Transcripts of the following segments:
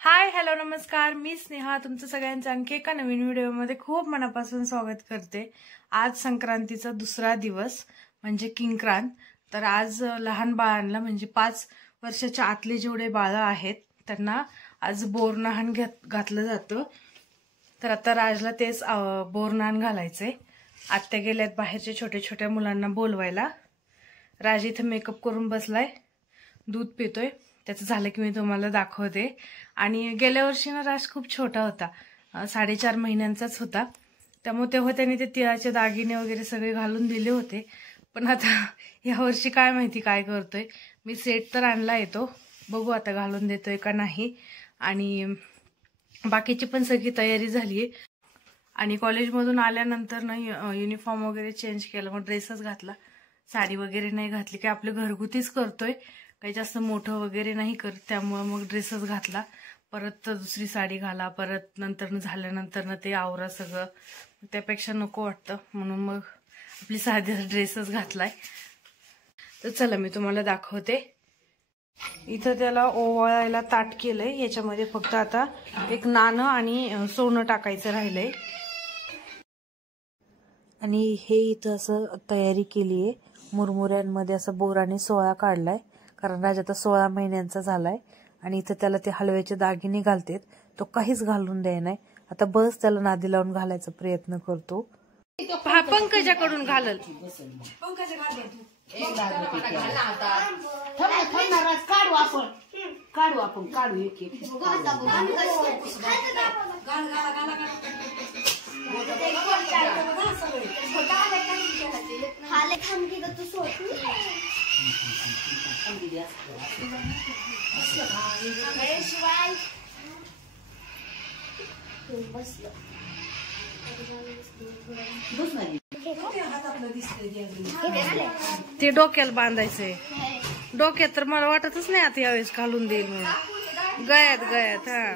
Hi hello नमस्कार, मी स्नेहा तुमचं सगळ्यांचं आणखी एका नवीन व्हिडिओमध्ये खूप मनापासून स्वागत करते। आज संक्रांतीचा दुसरा दिवस म्हणजे किंक्रांत। तर आज लहान बाळांना म्हणजे 5 वर्षाच्या आतले जेवढे बाळ आहेत त्यांना आज बोरनहाण घातलं जातं। तर आता राजला तेच बोरनहाण घालायचंय। आत्या गेल्यात बाहेरच्या छोट्या छोट्या मुलांना बोलवायला। राज इथे मेकअप करून बसलाय, दूध पितोय। त्याचं झालं की मी तुम्हाला दाखवते। आणि गेल्या वर्षी ना राज खूप छोटा होता, 4.5 महिन्यांचाच होता, त्यामुळे तेव्हा त्याने ते तिळाचे दागिने वगैरे सगळे घालून दिले होते। पण आता या वर्षी काय माहिती काय करतोय। मी सेट तर आणला येतो, बघू आता घालून देतोय का नाही। आणि बाकीची पण सगळी तयारी झालीये। आणि कॉलेजमधून आल्यानंतर ना युनिफॉर्म वगैरे चेंज केला, मग ड्रेसच घातला, साडी वगैरे नाही घातली। काय आपलं घरगुतीच करतोय, काही जास्त मोठं वगैरे नाही करत, त्यामुळे मग ड्रेसच घातला। परत दुसरी साडी घाला, परत नंतर झाल्यानंतर ते आवरा सगळं, त्यापेक्षा नको वाटतं, म्हणून मग आपली साधी ड्रेसच घातलाय। तर चला मी तुम्हाला दाखवते। इथं त्याला ओवाळायला ताट केलंय, याच्यामध्ये फक्त आता एक नाणं आणि सोनं टाकायचं राहिलंय। आणि हे इथं असं तयारी केलीये, मुरमुऱ्यांमध्ये असं बोराने सोळा काढलाय, कारण राज आता 16 महिन्यांचा झालाय। आणि इथं त्याला ते हलव्याचे दागिने घालतेत, तो काहीच घालून द्याय नाही। आता बस त्याला नादी लावून घालायचा प्रयत्न करतो। हा पंकजाकडून घालल, काढू एक एक ते डोक्याला बांधायचंय। डोक्यात तर मला वाटतच नाही आता यावेळेस घालून देईल म्हणून। गळ्यात गळ्यात हा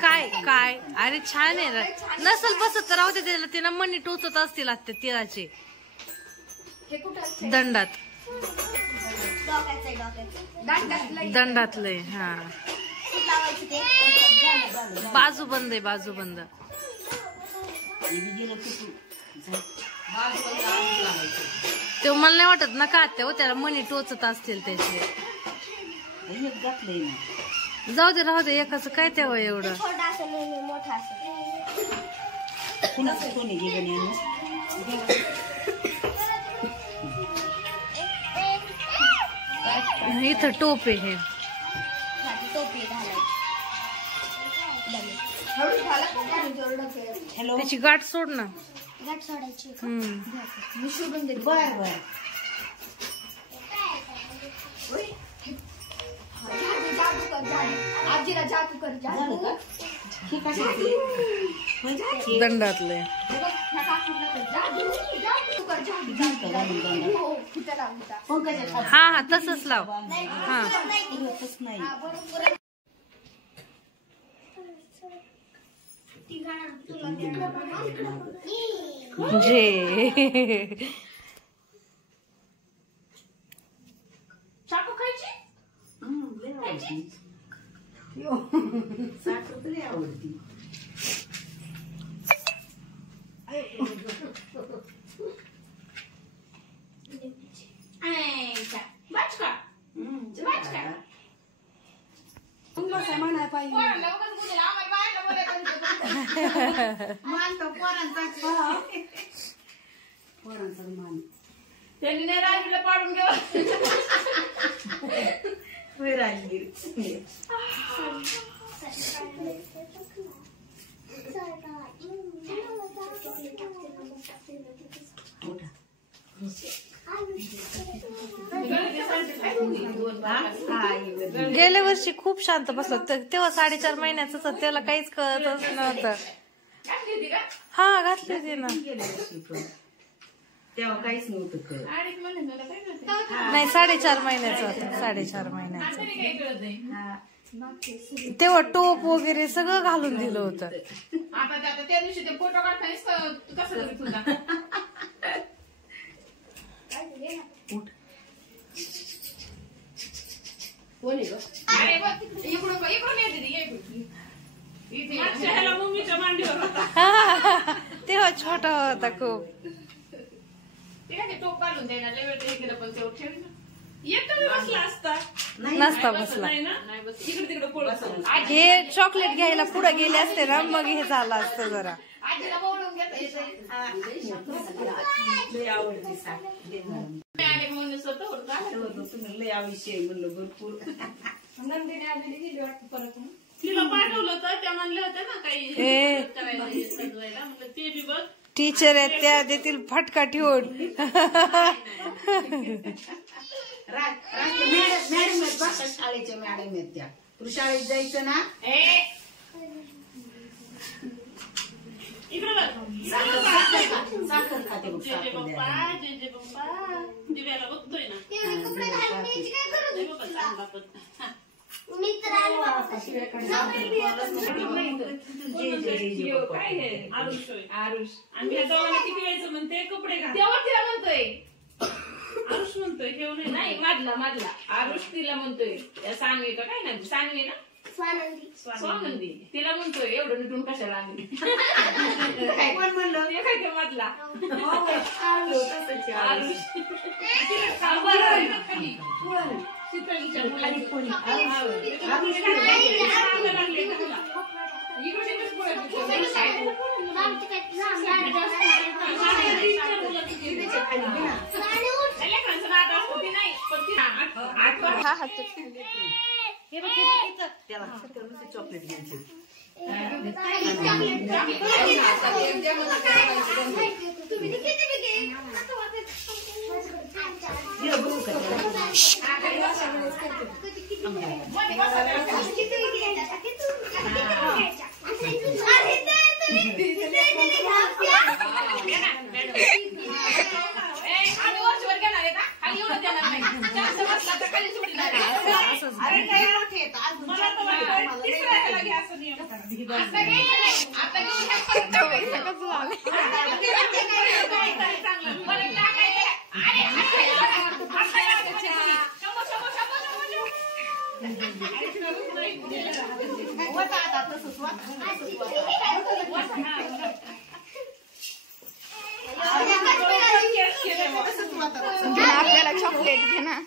काय काय अरे छान आहे, नसल बसत तर राहू दे, त्याला तिला मनी टोचत असतील आता तिळाचे दंडात, दंडातले। हा बाजूबंद आहे, बाजूबंद। ते मला नाही वाटत ना का त्याला मनी टोचत असतील त्याचे। जाऊ दे राहू दे, एकाच काय तेव्हा एवढं। इथं टोपे हे त्याची गाठ सोड ना, गाठ सोडायची। बर दंडातले। हा हा तसंच लाव। हा जे चाकू खायची साखर तरी आवडती। त्यांनी नाही राजूला पाडून घ्या गेल्या वर्षी खूप शांत बसला, तेव्हा 4.5 महिन्याच, त्याला काहीच कळतच नव्हतं। हा घातली होती ना, तेव्हा काहीच नव्हतं कळत। नाही 4.5 महिन्याचा होता, 4.5 महिन्याचा। तेव्हा टोप वगैरे सगळं घालून दिलं होतं. आता त्या दिवशी ते फोटो काढतानीच कसं करत होता. कोण आहे गं? अरे बघ, इकडून येते ती, इथे ह्याला मम्मीच्या मांडीवर होता. तेव्हा छोटा होता खूप. ते काय ते टोप घालून देणार लय वेळ केलं पण तेवढं ठेवी ना. एक कमी बसला असता. नसता बसला. नाही बस इकडे तिकडे पळत. हे चॉकलेट घ्यायला पुढे गेले असते ना मग हे झालं असतं जरा. आजीला बोलून घेता येतं. आले म्हणून स्वतःवर काढलं. तुम्ही लय आयुष्य म्हणलं भरपूर. नंदिनी आलेली गेली वाटतं परत. तिला पाठवलं होतं त्या म्हणल्या होत्या ना काही करायला सजवायला. म्हणलं ते बी बघ. टीचर आहेत त्या देतील फटका ठेवून. मॅडम शाळेच्या मॅडम आहेत त्या. तू शाळेत जायचं ना. इकडे बघ. साखर खाते बघ. जे जे पप्पा दिव्याला बघतोय ना. काय हे आरुष आणि या दोघांना किती वेळचं म्हणते कपडे घाल. तेव्हा तिला म्हणतोय आरुष म्हणतोय ठेव नाही मादला आरुष तिला म्हणतोय सानवी का काय ना सानवी ना स्वानंदी तिला म्हणतोय एवढं नटून कशाला आम्ही. कोण म्हणलं ते काय ते मधला आरुष चित्रालीच्या मुलांनी चॉकलेट घ्यायचे. आपल्याला चॉकलेट घे ना.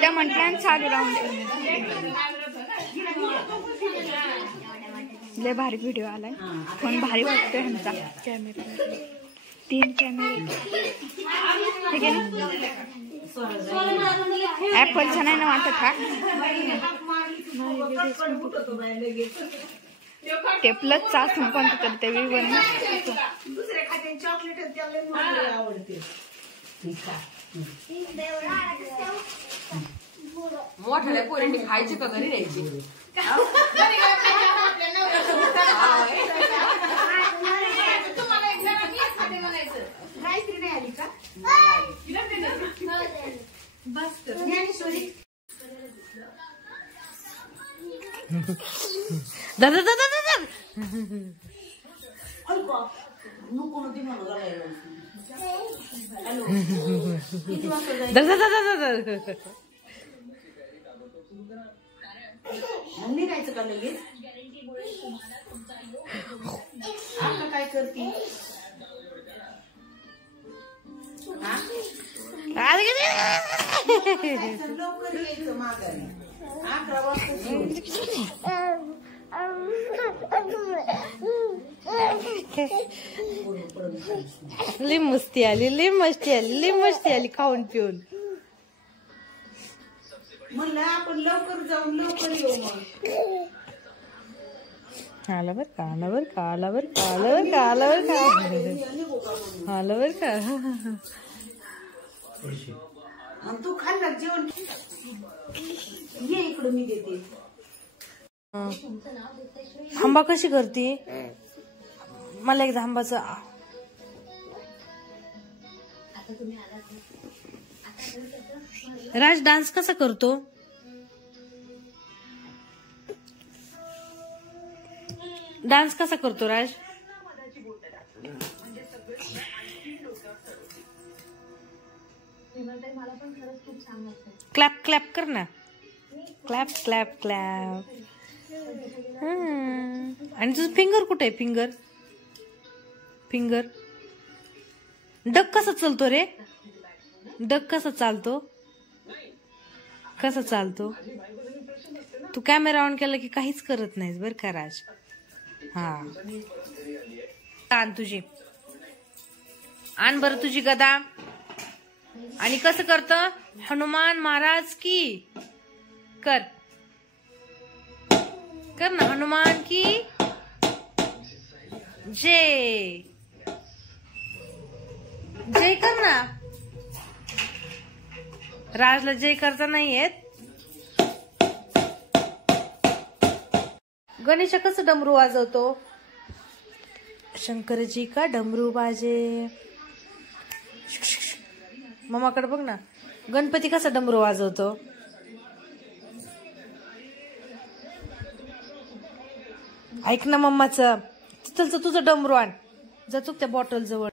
त्या म्हटल्या चालू राहून लय भारी व्हिडिओ आलाय. पण भारी वाटतोय ह्यांचा कॅमेरा. 3 कॅमेरे ठीक आहे ना. ऍपलचा नाही ना वाटत हा. ते प्लसचा असून कोणतं तर ते विवन दुसऱ्या खात्याने चॉकलेट त्याला आवडते. मोठ्या पोरींनी खायची का घरी न्यायची. गायत्री नाही आली का. बस ज्ञानेश्वरी दादा निघायचं का लगेच. आता काय करते लवकर यायचं माघारी 11 वाजता लई मस्ती आली खाऊन पिऊन. म्हणलं आपण लवकर जाऊन लवकर येऊ मग. आला बर का. तू खाल्लं जेवण ये इकडं मी देते. आंबा कशी करते मला एकदा आंबाचं. राज डान्स कसा करतो? डान्स कसा करतो राज? क्लॅप क्लॅप कर ना. Clap clap clap. आणि तुझं फिंगर कुठे आहे? फिंगर डक कसा चालतो रे? डक कसा चालतो? तू कॅमेरा ऑन केला की काहीच करत नाहीस बर का राज. हा आण तुझी. आण बरं तुझी गदा. आणि कसं करत? हनुमान महाराज की कर ना. हनुमान की जय कर ना. राजला जय करता नाही येत. गणेश कसं डमरू वाजवतो? शंकरजी का डमरू बाजे. मम्माकडे बघ ना. गणपती कसा डमरू वाजवतो? ऐक ना मम्माचं. तिथलचं तुझं डमरू आण. जातो त्या बॉटल जवळ.